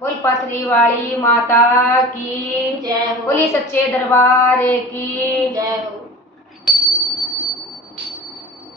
बोल पथरी वाली माता की जय हो। बोली सच्चे दरबार की जय हो।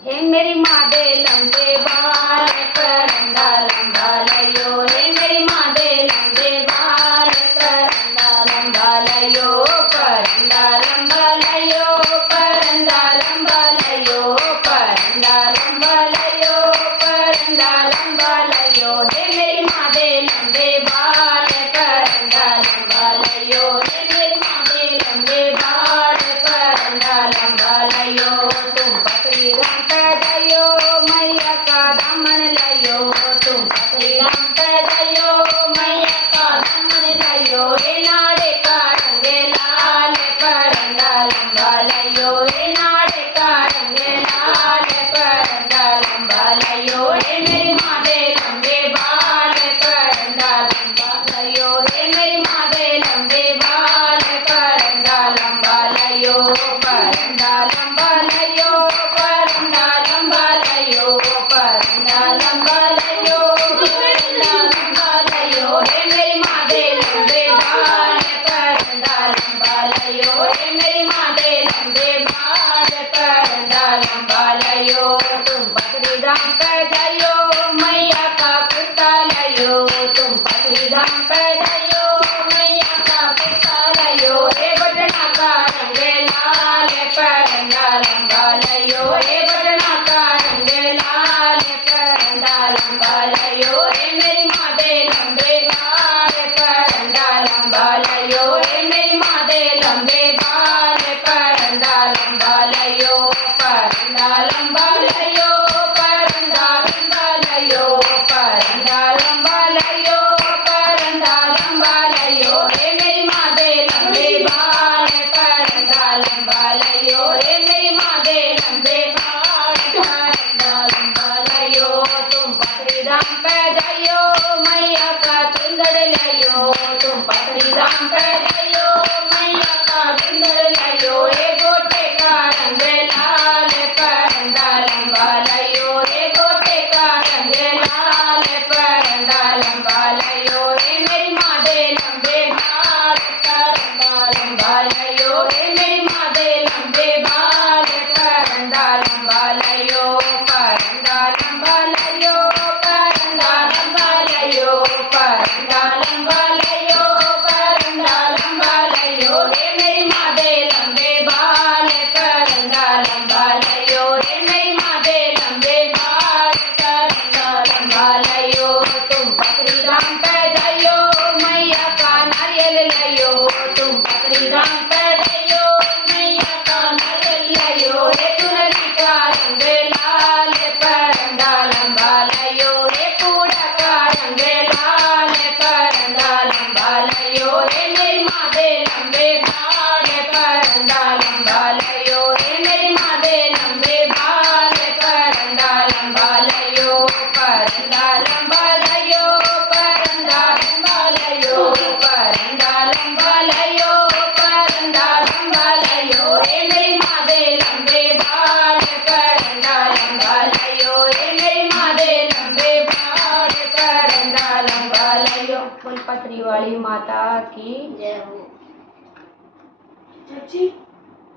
हे मेरी माँ दे लंबे बाल करंदा लंबा लयो। हे मेरी माँ दे लंबे बाल करंदा लंबा लयो। करंदा लंबा लयो। करंदा लंबा लयो। करंदा लंबा लयो। करंदा लंबा लयो। हे मेरी माँ दे लंबे बाल करंदा लंबा लयो। हे मेरी माँ दे लंबे बाल करंदा लंबा लयो। तुम पकड़ी राम जायो मैया का दामन लयो। तुम पकड़ी राम जायो मैया का दामन लयो। हे नाड़े का रंग लाल करंदा लंबा लयो। हे नाड़े का रंग लाल करंदा लंबा लयो। हे मेरी माँ दे लंबे बाल करंदा लंबा लयो। हे मेरी माँ दे लंबे बाल करंदा लंबा लयो। करंदा लंबा लयो। करंदा लंबा लयो। करंदा लंबा लयो। करंदा लंबा लयो। हे मेरी माँ दे लंबे बाल करंदा लंबा लयो। हे मेरी माँ दे लंबे बाल करंदा लंबा लयो। तुम पकड़ी धाम पे जायो मैया का कुर्ता लयो। तुम पकड़ी धाम पे जायो मैया का कुर्ता लयो। हे बटना का रंग लाल करंदा लंबा लयो। हे बटना का रंग लाल करंदा लंबा लयो। हे मेरी माँ दे लंबे बाल करंदा लंबा लयो। हे मेरी माँ दे लंबे बाल करंदा लंबा लयो। करंदा लंबा लयो। करंदा लंबा लयो। करंदा लंबा लयो। करंदा लंबा लयो। हे मेरी माँ दे लंबे बाल करंदा लंबा लयो। हे मेरी माँ दे लंबे बाल करंदा लंबा लयो। तुम पकड़ी धाम पे जायो मैया का चुंदड़ लयो। तुम पकड़ी धाम पे जायो मैया का चुंदड़ लयो। हे गोटे का रंग लाल करंदा लंबा लयो। हे गोटे का रंग लाल करंदा लंबा लयो। हे मेरी माँ दे लंबे बाल करंदा लंबा लयो। हे मेरी माँ दे लंबे बाल करंदा लंबा लयो। करंदा लंबा लयो। करंदा लंबा लयो। करंदा लंबा लयो। करंदा लंबा लयो। हे मेरी माँ दे लंबे बाल करंदा लंबा लयो। हे मेरी माँ दे लंबे बाल करंदा लंबा लयो। तुम पकड़ी धाम पे जायो मैया का नारियल लयो। तुम पकड़ी धाम पे जायो मैया का नारियल लयो। हे चुनरी का रंग लाल करंदा लंबा लयो। हे कूड़ा का रंग लाल करंदा लंबा लयो। हे मेरी माँ दे लंबे बाल करंदा लंबा लयो। हे मेरी माँ दे लंबे बाल करंदा लंबा लयो। करंदा लंबा लयो। करंदा लंबा लयो। करंदा लंबा लयो। करंदा लंबा लयो। हे मेरी माँ दे लंबे बाल करंदा लंबा लयो। हे मेरी माँ दे लंबे बाल करंदा लंबा लयो। बोल पथरी वाली माता की जय हो।